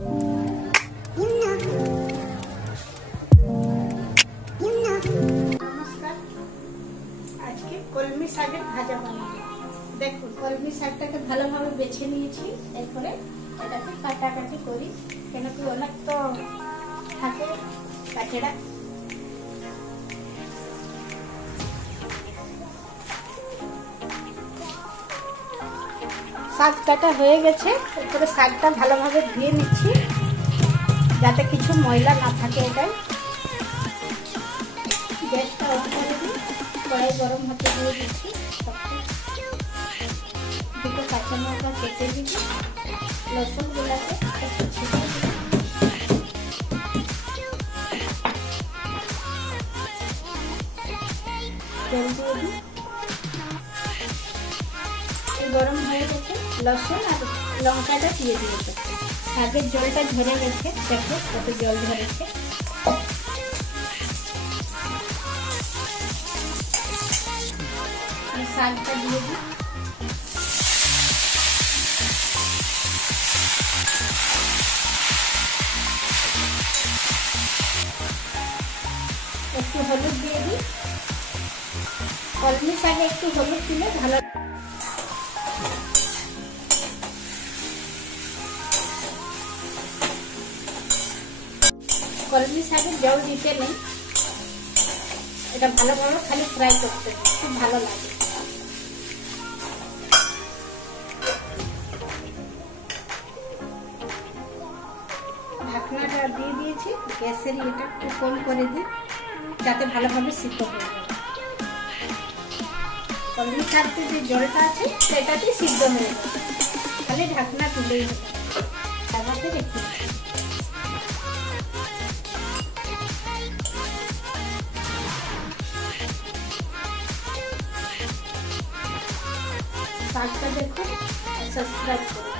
নমস্কার, আজকে কলমি শাকের ভাজা বানাবো। দেখুন, কলমি শাকটাকে ভালোভাবে বেছে নিয়েছি। এরপরে এটাকে কাটাকাটি করি, কেন কি অনেক তো থাকে কাছেরা। শাক কাটা হয়ে গেছে। এরপরে শাকটা ভালোভাবে ধুয়ে নিচ্ছি যাতে কিছু ময়লা না থাকে। এটাই গ্যাসটা অন করে দিই, কড়াই গরম হতে দিয়ে দিচ্ছি। দুটো কাঁচা লঙ্কা কেটে দিচ্ছি, রসুন গুলাকে একটু ছিটিয়ে দিই, তেল দিয়ে দিই। গরম হয়ে গেছে, রসুন আর লঙ্কাটা দিয়ে দিয়েছে। শাকের জলটা ঝরে গেছে, দেখো কত জল ঝরেছে। শাকটা দিয়ে দিই, একটু হলুদ দিয়ে দিই। কলমি শাকে একটু হলুদ দিলে ভালো। কলমি শাকে জল দিতে নেই, এটা ভালোভাবে খালি ফ্রাই করতে খুব ভালো লাগে। ঢাকনাটা দিয়ে দিয়েছি, গ্যাসের এটা একটু কম করে দিই যাতে ভালোভাবে সিদ্ধ হয়ে যায়। কলমি শাকের যে জলটা আছে সেটাতেই সিদ্ধ হয়ে যাবে, খালি ঢাকনা তুলেই হবে। লাগাতে রেখে শাকটা দেখুন, সাবস্ক্রাইব করুন।